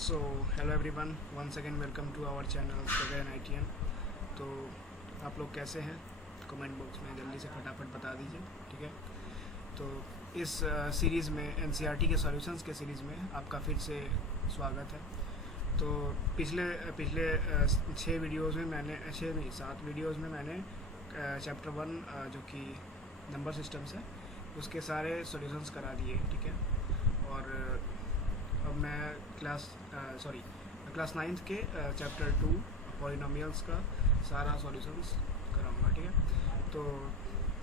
So hello everyone, once again welcome to our channel सगैन ITN। तो आप लोग कैसे हैं? कमेंट बॉक्स में जल्दी से फटाफट बता दीजिए, ठीक है। तो इस सीरीज़ में NCERT के सॉल्यूशंस के सीरीज़ में आपका फिर से स्वागत है। तो पिछले पिछले 6 वीडियोज़ में मैंने 7 वीडियोज़ में मैंने चैप्टर 1 जो कि नंबर सिस्टम्स है उसके सारे सॉल्यूशंस करा दिए, ठीक है। और अब मैं क्लास 9th के चैप्टर 2 पॉलिनोमियल्स का सारा सॉल्यूशंस कराऊंगा, ठीक है। तो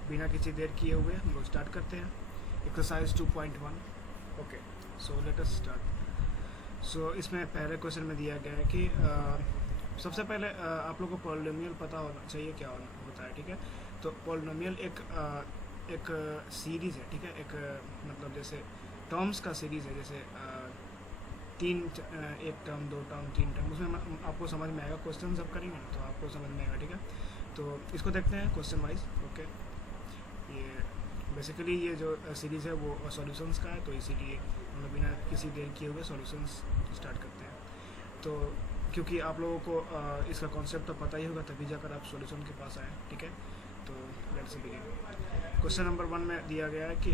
बिना किसी देर किए हुए हम लोग स्टार्ट करते हैं exercise 2.1। Okay, so let us start. So इसमें पहले क्वेश्चन में दिया गया है कि सबसे पहले आप लोगों को पॉलिनोमियल पता होना चाहिए क्या होता है, ठीक है। तो पॉलिनोमियल एक सीरीज़ है, ठीक है। एक मतलब जैसे टर्म्स का सीरीज़ है, जैसे एक टर्म, 2 टर्म, 3 टर्म, उसमें आपको समझ में आएगा। क्वेश्चन सब करेंगे ना तो आपको समझ में आएगा, ठीक है। तो इसको देखते हैं क्वेश्चन वाइज। ओके, ये बेसिकली ये जो सीरीज़ है वो सॉल्यूशंस का है, तो इसीलिए हम लोग बिना किसी देर किए हुए सॉल्यूशंस स्टार्ट करते हैं। तो क्योंकि आप लोगों को इसका कॉन्सेप्ट तो पता ही होगा, तभी जाकर आप सॉल्यूशन के पास आए, ठीक है। तो लेट्स बिगिन। क्वेश्चन नंबर 1 में दिया गया है कि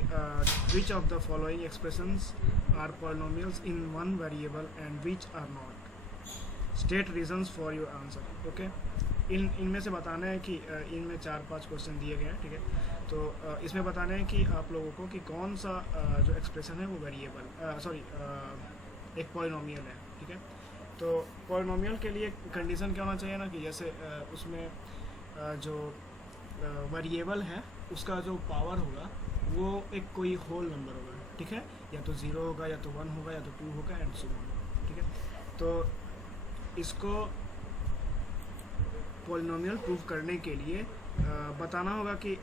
which of the following expressions are polynomials in one variable and which are not, state reasons for your answer. Okay, इनमें से बताना है कि इनमें 4-5 क्वेश्चन दिए गए हैं, ठीक है। तो इसमें बताना है कि आप लोगों को कि कौन सा जो एक्सप्रेशन है वो वेरिएबल एक पॉलिनोमियल है, ठीक है। तो पॉलिनोमियल के लिए कंडीशन क्या होना चाहिए ना कि जैसे उसमें जो वेरिएबल है उसका जो पावर होगा वो एक कोई होल नंबर होगा, ठीक है। या तो 0 होगा, या तो 1 होगा, या तो 2 होगा, एंड सो ऑन, ठीक है। तो इसको पॉलिनोमियल प्रूव करने के लिए बताना होगा कि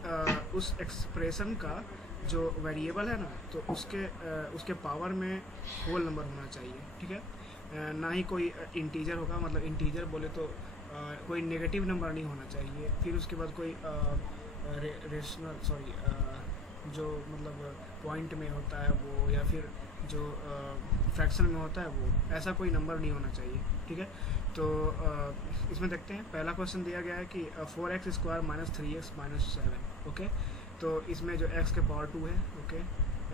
उस एक्सप्रेशन का जो वेरिएबल है ना, तो उसके पावर में होल नंबर होना चाहिए, ठीक है। ना ही कोई इंटीजर होगा, मतलब इंटीजर बोले तो कोई नेगेटिव नंबर नहीं होना चाहिए। फिर उसके बाद कोई जो मतलब पॉइंट में होता है वो, या फिर जो फ्रैक्शन में होता है वो, ऐसा कोई नंबर नहीं होना चाहिए, ठीक है। तो इसमें देखते हैं। पहला क्वेश्चन दिया गया है कि 4x² - 3x - 7। ओके, तो इसमें जो x के पावर 2 है, ओके,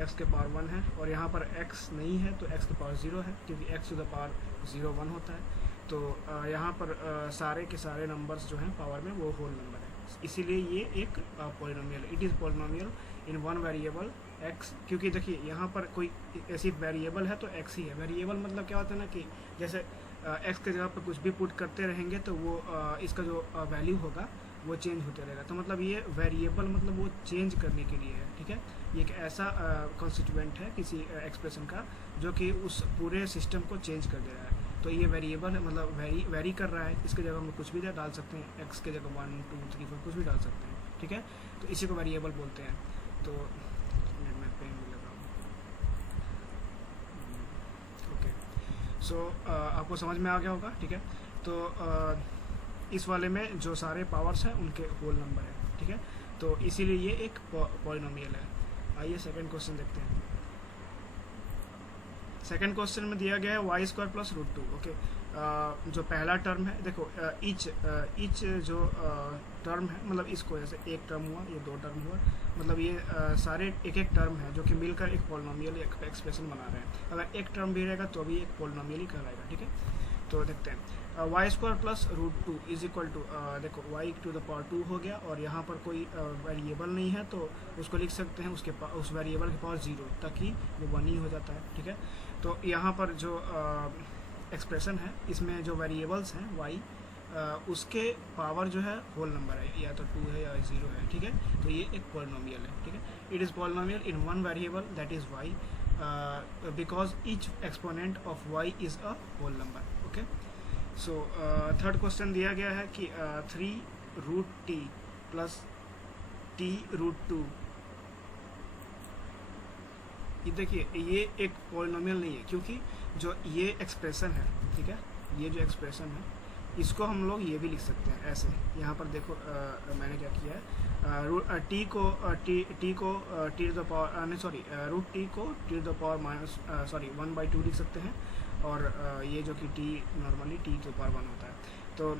x के पावर 1 है, और यहाँ पर x नहीं है तो x के पावर 0 है, क्योंकि x टू द पावर 0 1 होता है। तो यहाँ पर सारे के सारे नंबर्स जो हैं पावर में वो होल नंबर है, इसीलिए ये एक पॉलिनोमियल है। It is polynomial in one variable x, क्योंकि देखिए यहाँ पर कोई ऐसी वेरिएबल है तो x ही है। वेरिएबल मतलब क्या होता है ना कि जैसे x के जगह पर कुछ भी पुट करते रहेंगे तो वो इसका जो वैल्यू होगा वो चेंज होते रहेगा। तो मतलब ये वेरिएबल मतलब वो चेंज करने के लिए है, ठीक है। ये एक ऐसा कॉन्स्टिट्यूएंट है किसी एक्सप्रेशन का जो कि उस पूरे सिस्टम को चेंज कर दे रहा है। तो ये वेरिएबल है, मतलब वेरी कर रहा है। इसके जगह हम कुछ भी डाल सकते हैं, x के जगह 1 2 3 4 कुछ भी डाल सकते हैं, ठीक है। तो इसी को वेरिएबल बोलते हैं। तो मैं पेन भी लगा हूँ। ओके, सो आपको समझ में आ गया होगा, ठीक है। तो इस वाले में जो सारे पावर्स हैं उनके होल नंबर है, ठीक है। तो इसीलिए ये एक पॉलिनोमियल है। आइए सेकंड क्वेश्चन देखते हैं। सेकंड क्वेश्चन में दिया गया है y² + √2। ओके, जो पहला टर्म है, देखो ईच जो टर्म है, मतलब इसको जैसे एक टर्म हुआ, ये 2 टर्म हुआ, मतलब ये सारे एक एक टर्म है जो कि मिलकर एक पॉलिनोमियल एक एक्सप्रेशन बना रहे हैं। अगर एक टर्म भी रहेगा तो भी एक पॉलिनोमियल ही कहलाएगा, ठीक है। तो देखते हैं y² + √2 = देखो y टू द पावर 2 हो गया, और यहाँ पर कोई वेरिएबल नहीं है तो उसको लिख सकते हैं उस वेरिएबल के पावर 0, ताकि वो 1 ही हो जाता है, ठीक है। तो यहाँ पर जो एक्सप्रेशन है इसमें जो वेरिएबल्स हैं y, उसके पावर जो है होल नंबर है, या तो 2 है या 0 है, ठीक है। तो ये एक पॉलिनोमियल है, ठीक है। It is polynomial in one variable, that is y, because each exponent of y is a whole number. Okay, so third question दिया गया है कि 3√t + t√2। ये देखिए, ये एक पॉलिनोमियल नहीं है, क्योंकि जो ये एक्सप्रेशन है, ठीक है, ये जो एक्सप्रेशन है इसको हम लोग ये भी लिख सकते हैं ऐसे। यहाँ पर देखो मैंने क्या किया है, टी को √t को t 1/2 लिख सकते हैं, और ये जो कि t नॉर्मली t के ऊपर 1 होता है। तो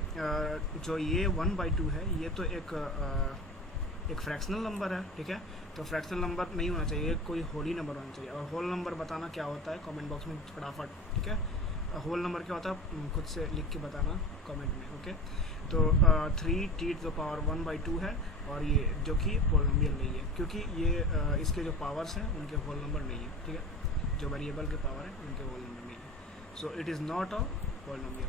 जो ये 1/2 है ये तो एक फ्रैक्शनल नंबर है, ठीक है। तो फ्रैक्शनल नंबर नहीं होना चाहिए, कोई होली नंबर होना चाहिए। और होल नंबर बताना क्या होता है कमेंट बॉक्स में फटाफट, ठीक है। होल नंबर क्या होता है खुद से लिख के बताना कमेंट में, ओके। तो 3t⁻1/2 है, और ये जो कि पॉलिनोमियल नहीं है, क्योंकि ये इसके जो पावर्स हैं उनके होल नंबर नहीं है, ठीक है। जो वेरिएबल के पावर है उनके होल नंबर नहीं है, so it is not a polynomial.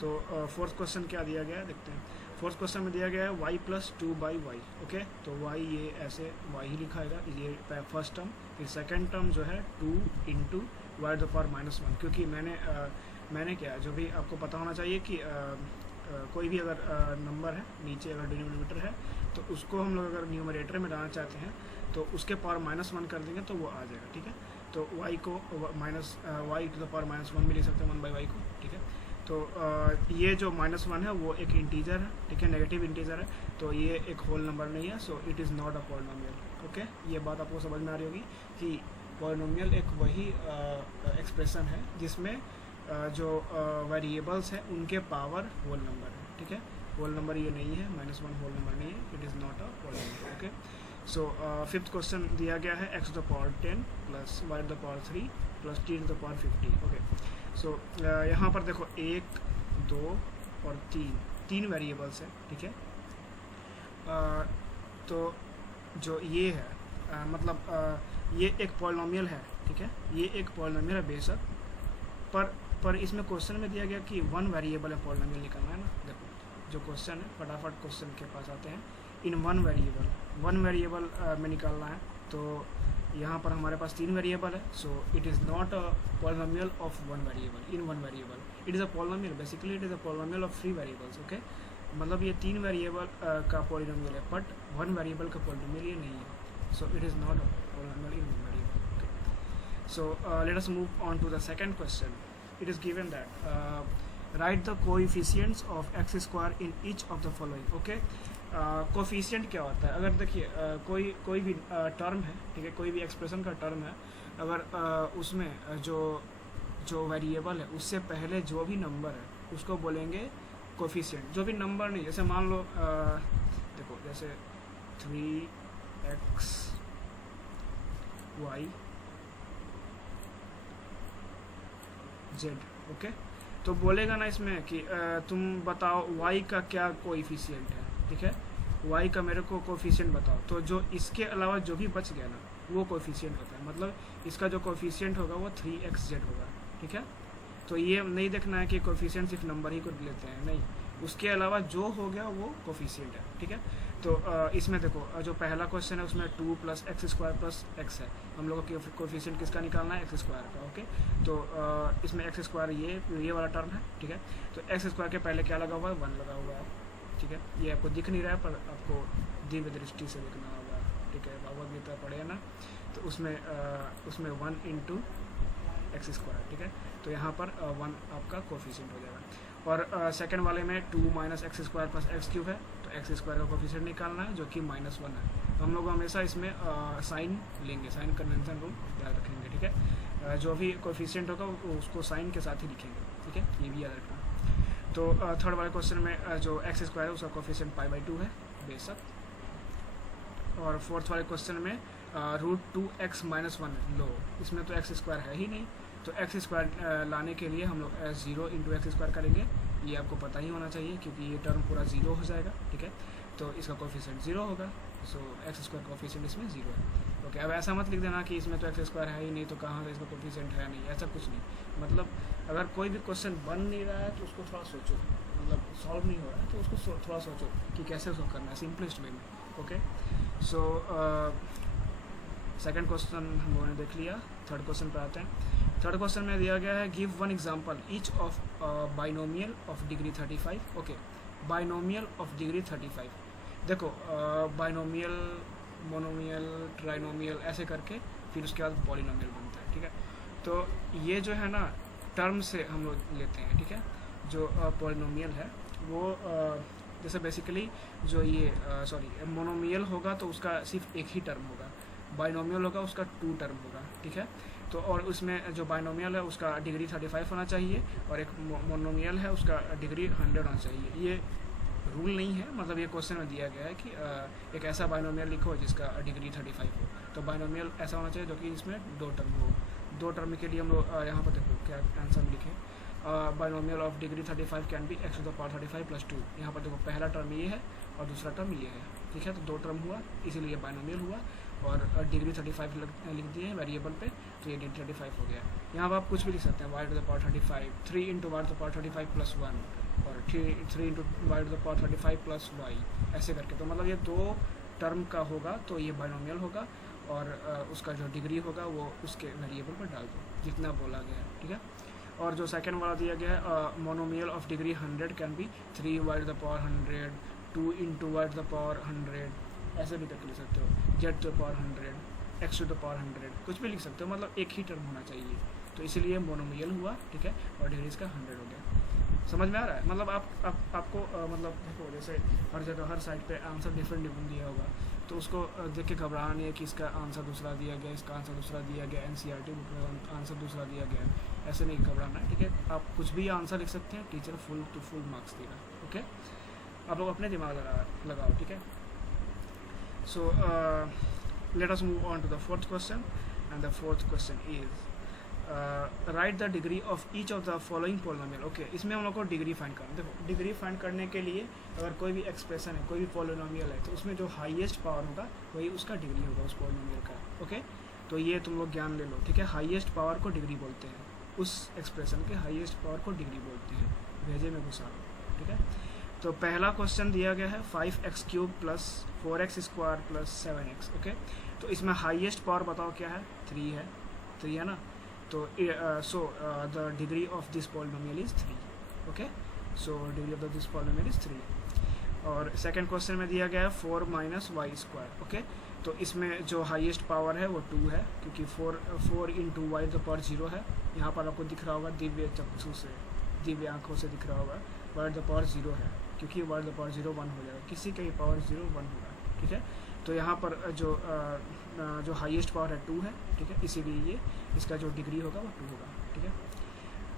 तो फोर्थ क्वेश्चन क्या दिया गया है देखते हैं। फोर्थ क्वेश्चन में दिया गया है y + 2/y, ओके। तो y ये ऐसे y ही लिखाएगा, ये फर्स्ट टर्म। फिर सेकेंड टर्म जो है 2 × y⁻⁻1, क्योंकि मैंने क्या, जो भी आपको पता होना चाहिए कि कोई भी अगर नंबर है नीचे अगर डिनोमिनेटर है तो उसको हम लोग अगर न्यूमरेटर में डालना चाहते हैं तो उसके पावर -1 कर देंगे तो वो आ जाएगा, ठीक है। तो y को y⁻1 भी लिख सकते हैं 1/y को, ठीक है। तो ये जो -1 है वो एक इंटीजर है, ठीक है, नेगेटिव इंटीजर है, तो ये एक होल नंबर नहीं है, so it is not a polynomial, okay. ये बात आपको समझ में आ रही होगी कि पॉलिनोमियल एक वही एक्सप्रेशन है जिसमें जो वेरिएबल्स हैं उनके पावर होल नंबर है, ठीक है। होल नंबर ये नहीं है, -1 होल नंबर नहीं है, it is not a polynomial, okay. So fifth question दिया गया है x⁻10 + y⁻3 + t⁻50, ओके। सो यहाँ पर देखो 1, 2 और 3 वेरिएबल्स हैं, ठीक है। तो जो ये है मतलब ये एक पॉलिनोमियल है, ठीक है। ये एक पॉलिनोमियल है बेशक, पर इसमें क्वेश्चन में दिया गया कि 1 वेरिएबल है पॉलिनोमियल निकालना है ना। देखो जो क्वेश्चन है फटाफट क्वेश्चन के पास आते हैं। इन 1 वेरिएबल में निकालना है, तो यहाँ पर हमारे पास 3 वेरिएबल है, so it is not a polynomial of 1 variable. In 1 variable it is a polynomial, basically it is a polynomial of 3 variables, okay. मतलब ये 3 वेरिएबल का पॉलिनोमियल है, बट 1 वेरिएबल का पॉलिनोमियल ये नहीं है, so it is not a polynomial in 1 variable, okay. So let us move on to the second question. It is given that write the coefficients of x² in each of the following, okay। Coefficient क्या होता है, अगर देखिए कोई भी term है, ठीक है, कोई भी एक्सप्रेशन का टर्म है, अगर उसमें जो वेरिएबल है उससे पहले जो भी नंबर है उसको बोलेंगे कोफिशिएंट। जो भी नंबर नहीं, जैसे मान लो देखो जैसे 3xy z, ओके। तो बोलेगा ना इसमें कि तुम बताओ y का क्या कोएफिशिएंट है, ठीक है। y का मेरे को कोएफिशिएंट बताओ, तो जो इसके अलावा जो भी बच गया ना वो कोएफिशिएंट होता है, मतलब इसका जो कोएफिशिएंट होगा वो 3xz होगा, ठीक है। तो ये नहीं देखना है कि कोएफिशिएंट सिर्फ नंबर ही को लेते हैं, नहीं, उसके अलावा जो हो गया वो कोएफिशिएंट है, ठीक है। तो इसमें देखो जो पहला क्वेश्चन है उसमें 2 + x² + x है, हम लोगों को कोएफिशिएंट किसका निकालना है, x² का, ओके। तो इसमें x² ये वाला टर्म है, ठीक है। तो x² के पहले क्या लगा हुआ है, 1 लगा हुआ है, ठीक है। ये आपको दिख नहीं रहा है पर आपको दिव्य दृष्टि से देखना होगा, ठीक है। भगवद गीता पढ़े ना, तो उसमें 1 × x², ठीक है। तो यहाँ पर 1 आपका कोएफिशिएंट हो जाएगा। और सेकंड वाले में 2 - x² + x³ है, तो x² का कोएफिशिएंट निकालना है जो कि -1 है। तो हम लोग हमेशा इसमें साइन लेंगे, साइन कन्वेंशन रूल याद रखेंगे, ठीक है। जो भी कोएफिशिएंट होगा उसको साइन के साथ ही लिखेंगे, ठीक है, ये भी याद रखना। तो थर्ड वाले क्वेश्चन में जो x² है उसका कोएफिशिएंट π/2 है बेशक। और फोर्थ वाले क्वेश्चन में √2x - 1 लो, इसमें तो x² है ही नहीं, तो x² लाने के लिए हम लोग 0 × x² करेंगे, ये आपको पता ही होना चाहिए क्योंकि ये टर्म पूरा 0 हो जाएगा, ठीक है। तो इसका कोएफिशिएंट 0 होगा, सो x² कोएफिशिएंट इसमें 0 है, ओके। अब ऐसा मत लिख देना कि इसमें तो x² है ही नहीं तो कहाँ से इसका कोएफिशिएंट है नहीं, ऐसा कुछ नहीं। मतलब अगर कोई भी क्वेश्चन बन नहीं रहा है तो उसको थोड़ा सोचो, मतलब सॉल्व नहीं हो रहा है तो उसको थोड़ा सोचो कि कैसे उसको करना है सिंपलेस्ट वे में, ओके। सो सेकंड क्वेश्चन हम लोगों ने देख लिया, थर्ड क्वेश्चन पे आते हैं। थर्ड क्वेश्चन में दिया गया है give 1 example each of binomial of degree 35, okay. Binomial of degree 35, देखो बाइनोमियल, मोनोमियल, ट्राइनोमियल ऐसे करके फिर उसके बाद पॉलिनोमियल बनता है, ठीक है। तो ये जो है ना टर्म से हम लोग लेते हैं, ठीक है। जो पॉलिनोमियल है वो जैसे बेसिकली जो ये मोनोमियल होगा तो उसका सिर्फ एक ही टर्म होगा, बाइनोमियल होगा उसका 2 टर्म होगा, ठीक है। तो और उसमें जो बाइनोमियल है उसका डिग्री 35 होना चाहिए, और एक मोनोमियल है उसका डिग्री 100 होना चाहिए। ये रूल नहीं है, मतलब ये क्वेश्चन में दिया गया है कि एक ऐसा बाइनोमियल लिखो जिसका डिग्री 35 हो। तो बाइनोमियल ऐसा होना चाहिए जो कि इसमें 2 टर्म हो। 2 टर्म के लिए हम लोग यहाँ पर देखो क्या आंसर लिखे, binomial of degree 35 can be x to the power 35 plus 2। यहाँ पर देखो पहला टर्म ये है और दूसरा टर्म ये है, ठीक है। तो 2 टर्म हुआ, इसीलिए बाइनोमियल हुआ, और डिग्री 35 लिख दिए हैं वेरिएबल पे, तो ये डिग्री 35 हो गया। यहाँ पर आप कुछ भी लिख सकते हैं, y to the power 35, 3 into y to the power 35 plus 1, और 3 into y to the power 35 plus y, ऐसे करके। तो मतलब ये 2 टर्म का होगा तो ये बाइनोमियल होगा, और उसका जो डिग्री होगा वो उसके वेरिएबल पर डाल दो जितना बोला गया है, ठीक है। और जो सेकंड वाला दिया गया है, monomial of degree 100 can be 3 y to the power 100, 2 into y to the power 100, ऐसे भी करके लिख सकते हो, z to the power 100, x to the power 100, कुछ भी लिख सकते हो, मतलब एक ही टर्म होना चाहिए। तो इसीलिए मोनोमियल हुआ, ठीक है, और डिग्री इसका 100 हो गया। समझ में आ रहा है? मतलब आपको मतलब देखो, जैसे हर जगह हर साइड पे आंसर डिफरेंट दिया होगा, तो उसको देख के घबराना नहीं है कि इसका आंसर दूसरा दिया गया, इसका आंसर दूसरा दिया गया, NCERT बुक में आंसर दूसरा दिया गया, ऐसे नहीं घबराना है, ठीक है। आप कुछ भी आंसर लिख सकते हैं, teacher full to full marks देगा, ओके। आप लोग अपने दिमाग लगाओ, ठीक है। So let us move on to the 4th question, and the 4th question is write the degree of each of the following polynomial. Okay, इसमें हम लोग को डिग्री फाइंड करना। देखो, डिग्री फाइंड करने के लिए अगर कोई भी एक्सप्रेशन है, कोई भी पॉलिनोमियल है, तो उसमें जो हाईएस्ट पावर होगा वही उसका डिग्री होगा उस पॉलिनोमियल का, ओके। तो ये तुम लोग ज्ञान ले लो, ठीक है। हाईएस्ट पावर को डिग्री बोलते हैं, उस एक्सप्रेशन के हाईएस्ट पावर को डिग्री बोलते हैं। भेजे में घुसा लो, ठीक है। तो पहला क्वेश्चन दिया गया है 5x³ plus 4x² plus 7x, okay. तो इसमें हाईएस्ट पावर बताओ क्या है? 3 है, 3 है ना। तो the degree of this polynomial is 3, okay. So degree of this polynomial is 3। और सेकंड क्वेश्चन में दिया गया है 4 माइनस y², ओके। तो इसमें जो हाईएस्ट पावर है वो 2 है, क्योंकि 4 into y to the power 0 है। यहाँ पर आपको दिख रहा होगा दिव्य चक्षु से, दिव्य आंखों से दिख रहा होगा, वाई टू द पावर 0 है, क्योंकि वाई टू द पावर 0 1 हो जाएगा, किसी का भी पावर 0 1 होगा, ठीक है। तो यहाँ पर जो हाईएस्ट पावर है 2 है, ठीक है, इसीलिए ये इसका जो डिग्री होगा वो 2 होगा, ठीक है।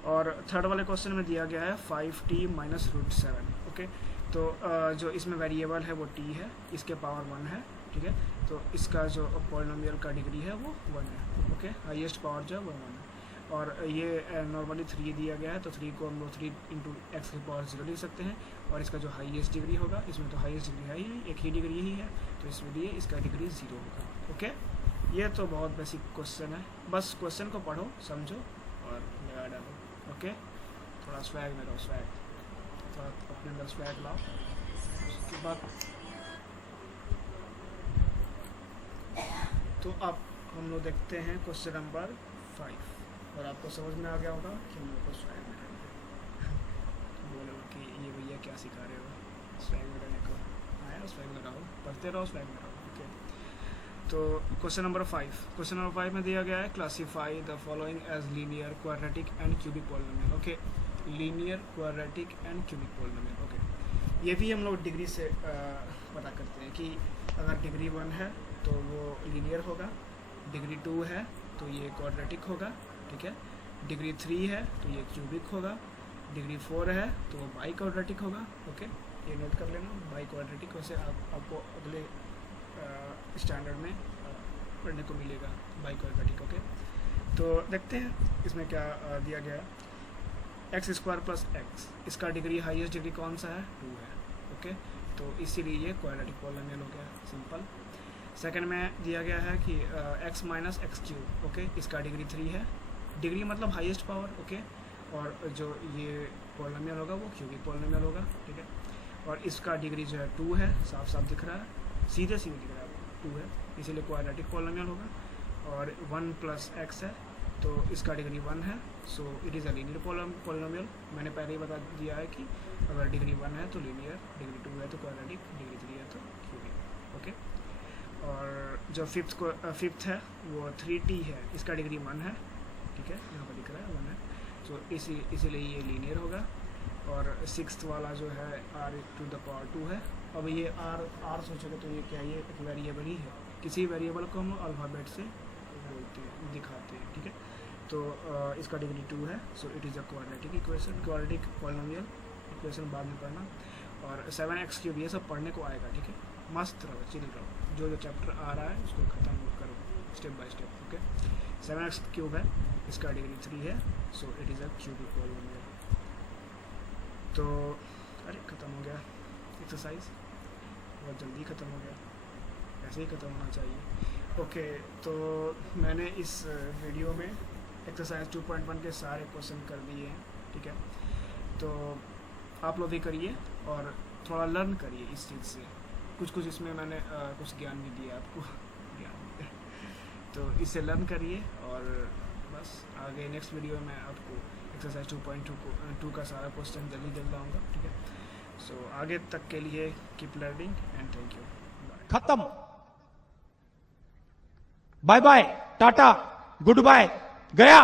और थर्ड वाले क्वेश्चन में दिया गया है 5t माइनस √7, ओके। तो जो इसमें वेरिएबल है वो t है, इसके पावर 1 है, ठीक है। तो इसका जो पॉलिनोमियल का डिग्री है वो 1 है, ओके। हाईएस्ट पावर जो है वो 1 है। और ये नॉर्मली 3 दिया गया है, तो 3 को हम लोग 3 इंटू एक्स की पावर 0 लिख सकते हैं। और इसका जो हाईएस्ट डिग्री होगा, इसमें तो हाईएस्ट डिग्री है ही, एक ही डिग्री ही है, तो इसलिए इसका डिग्री 0 होगा, ओके। ये तो बहुत बेसिक क्वेश्चन है, बस क्वेश्चन को पढ़ो, समझो और लगा डालो, ओके। थोड़ा स्वैग में रहो, स्वैग, थोड़ा अपने अंदर स्वैग लाओ। उसके बाद तो अब हम लोग देखते हैं क्वेश्चन नंबर 5, और आपको समझ में आ गया होगा कि हम लोग को स्वैग में रहना है। बोलो कि ये भैया क्या सिखा रहे हो, स्वैग में रहने को आया, स्वैग में रहो, पढ़ते रहो, स्वैग में रहो, ओके। तो क्वेश्चन नंबर 5 में दिया गया है classify the following as linear, quadratic and cubic polynomial, okay. Linear, quadratic and cubic polynomial, okay. ये भी हम लोग डिग्री से पता करते हैं कि अगर डिग्री 1 है तो वो लीनियर होगा, डिग्री 2 है तो ये क्वाड्रेटिक होगा, ठीक है। डिग्री 3 है तो ये क्यूबिक होगा, डिग्री 4 है तो वो बाई क्वाड्रेटिक होगा, ओके। ये नोट कर लेना, बाई क्वाड्रेटिक। वैसे आपको अगले स्टैंडर्ड में पढ़ने को मिलेगा बाई क्वाड्रेटिक, ओके। तो देखते हैं इसमें क्या दिया गया है। x² प्लस x, इसका डिग्री हाईएस्ट डिग्री कौन सा है? 2 है, ओके। तो इसीलिए ये क्वाड्रेटिक पॉलिनोमियल हो गया, सिंपल। सेकंड में दिया गया है कि x माइनस x³, ओके। इसका डिग्री 3 है, डिग्री मतलब हाईएस्ट पावर, ओके। और जो ये पॉलिनोमियल होगा वो क्यूबिक पॉलिनोमियल होगा, ठीक है। और इसका डिग्री जो है 2 है, साफ साफ दिख रहा है, सीधे सीधे दिख रहा है, 2 है, इसीलिए क्वाड्रेटिक पॉलिनोमियल होगा। और 1 प्लस x है तो इसका डिग्री 1 है, so it is a linear polynomial. मैंने पहले ही बता दिया है कि अगर डिग्री 1 है तो लीनियर, डिग्री 2 है तो क्वाड्रेटिक, डिग्री 3 है तो क्यूबिक, ओके। और जो फिफ्थ है वो 3t है, इसका डिग्री 1 है, ठीक है, यहाँ पर दिख रहा है 1 है, तो इसीलिए ये लीनियर होगा। और 6th वाला जो है r⁴ है। अब ये r सोचोगे तो ये क्या, ये एक वेरिएबल ही है, किसी वेरिएबल को हम अल्फ़ाबेट से बोलते दिखाते हैं, ठीक है। तो इसका डिग्री 2 है, so it is a quadratic equation, quadratic polynomial equation बाद में पढ़ना। और 7x क्यूब ये सब पढ़ने को आएगा, ठीक है। मस्त रहो, चिल रहो, जो जो चैप्टर आ रहा है उसको ख़त्म करो step by step, okay. 7x cube है, इसका डिग्री 3 है, so it is a cubic polynomial. तो अरे ख़त्म हो गया एक्सरसाइज, बहुत जल्दी ख़त्म हो गया, ऐसे ही ख़त्म होना चाहिए, ओके। तो मैंने इस वीडियो में एक्सरसाइज 2.1 के सारे क्वेश्चन कर दिए हैं, ठीक है। तो आप लोग भी करिए और थोड़ा लर्न करिए इस चीज़ से, कुछ इसमें मैंने कुछ ज्ञान भी दिया आपको ज्ञान, तो इससे लर्न करिए। और बस आगे नेक्स्ट वीडियो में आपको एक्सरसाइज 2.2 का सारा क्वेश्चन जल्दी लाऊंगा, ठीक है। सो आगे तक के लिए keep learning and thank you, खत्म, bye bye, tata, goodbye, गया।